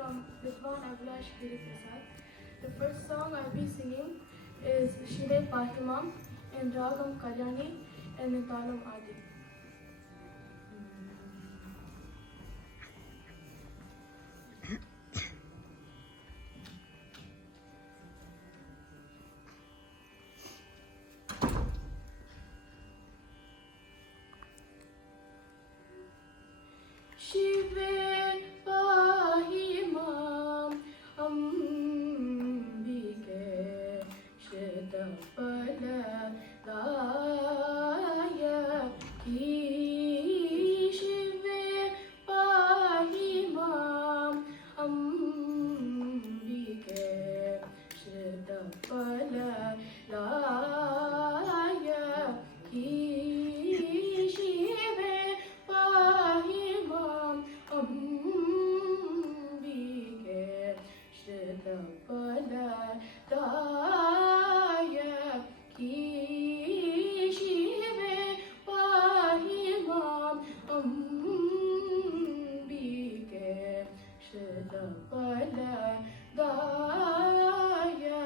from Vidwan Abhilash Giri Prasad. The first song I'll be singing is Shive Pahimam in Ragam Kalyani and in Talam Adi. Shive Pahimam Ambike Shitapala Daya Ki Shive Pahimam Ambike Shitapala Daya Ki Shive Pahimam Ambike Shitapala Daya Ki Shive Pahimam Ambike Shitapala Daya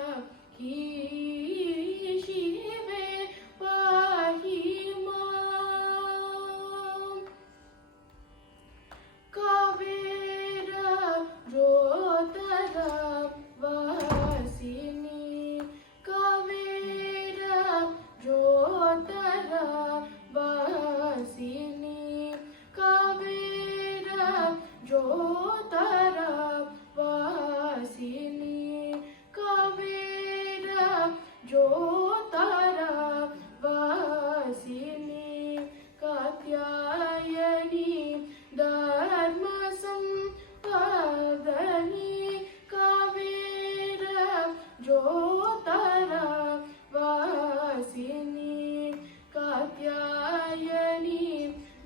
Ki Shive Pahimam Kavera Jotara Vasini Kavera Jotara Vasini Kavera Jotara Vasini Kavera Jotara Vasini Katyayani Dharmasam Padani Kavera Jotara Vasini Katyayani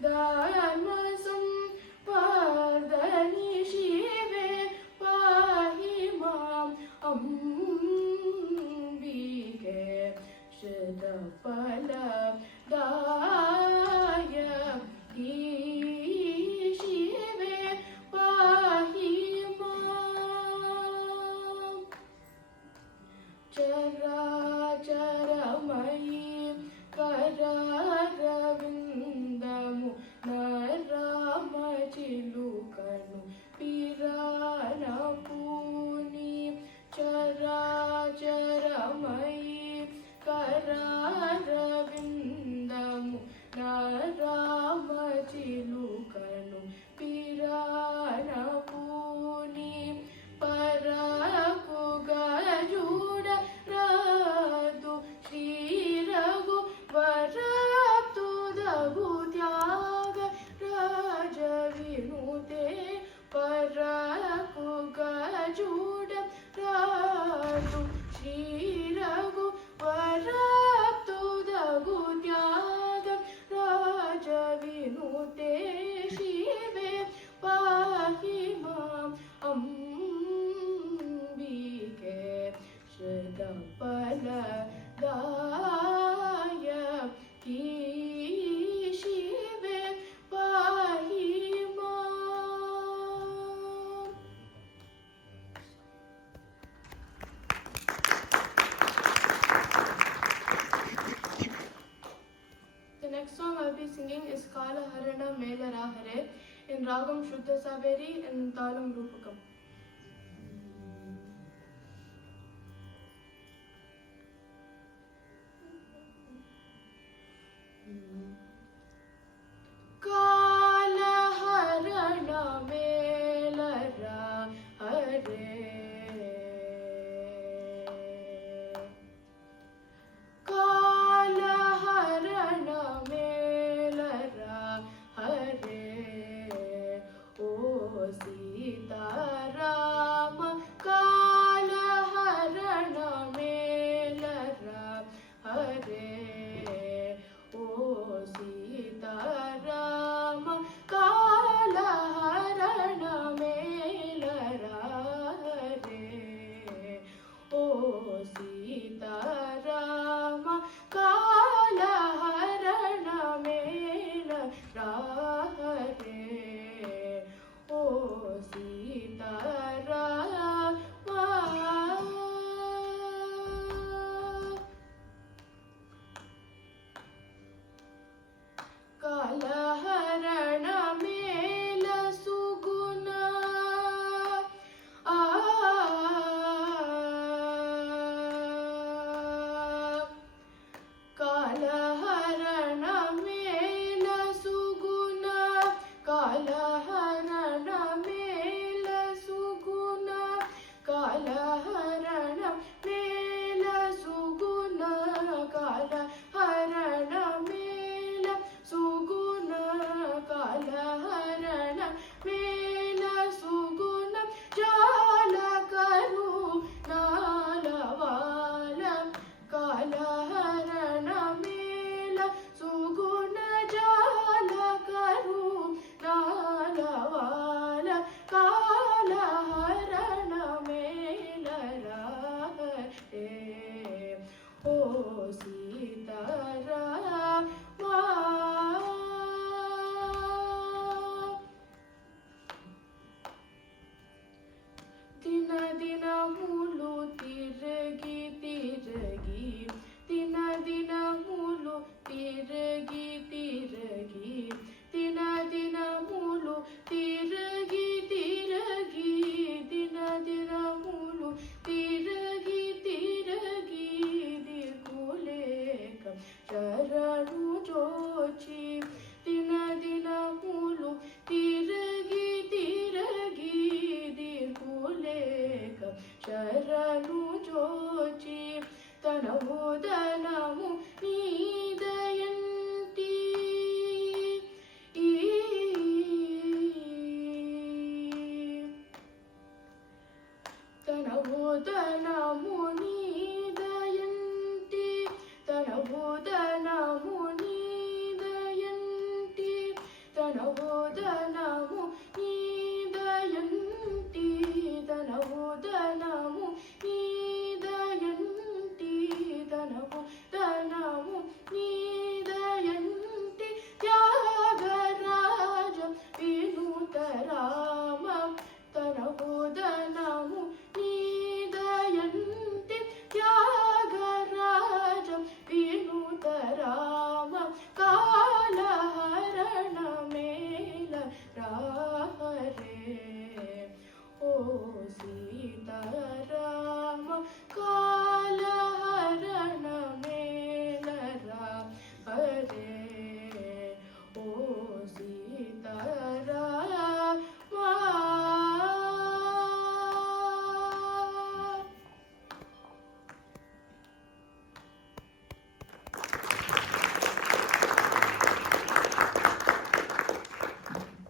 Dharmasam Padani Shive Pahimam Ambike Shitapala Daya Ki Shive Pahimam Chara Charamayi Kararavindamu Naramachilukanu Pirana Puni Chara Charamayi Kararavindamu Naramachilukanu Pirana Puni Paraku Gajuda Radu Shri Raghu Varaptu Dagu Tyaga Raja Vinute Paraku Gajuda Radu Shri Raghu Varaptu Dagu Tyaga Raja Vinute Shive Pahimam Ambike Shitapala Daya Ki Shive Pahimam. The next song I'll be singing is Kala Harana Mela Rahare in Ragam Shuddha Saveri and Talam Rupakam. Kala Harana Mela Rahare Kala Harana Mela Rahare O Sita Rama Kala Harana Mela Rahare O Sita Rama Kala Harana Mela Rahare O Sita Rama Kala Harana Mela Rahare O Sita ದಿನ ದಿನ